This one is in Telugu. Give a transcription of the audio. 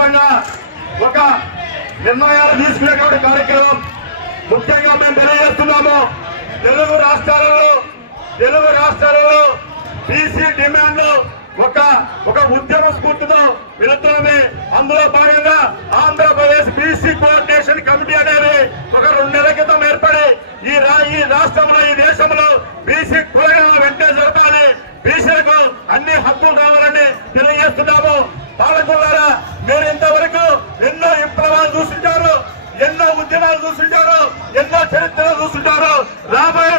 వ్యాప్తంగా ఒక నిర్ణయాలు తీసుకునేటువంటి కార్యక్రమం ముఖ్యంగా మేము తెలియజేస్తున్నాము. తెలుగు రాష్ట్రాలలో బీసీ డిమాండ్లు ఒక ఉద్యమ స్ఫూర్తితో వెళుతున్నది. అందులో భాగంగా ఆంధ్రప్రదేశ్ బీసీ కోఆర్డినేషన్ కమిటీ అనేది ఒక 2 నెలల క్రితం ఏర్పడి ఈ రాష్ట్రంలో ఈ దేశంలో బీసీ కులగణన వెంటనే జరపాలి, బీసీలకు అన్ని హక్కులు రావాలని తెలియజేస్తున్నాము. పాలకులారా, మీరు ఇంతవరకు ఎన్నో విప్లవాలు చూస్తుంటారు, ఎన్నో ఉద్యమాలు చూస్తుంటారు, ఎన్నో చరిత్రలు చూస్తుంటారు. రాబోయే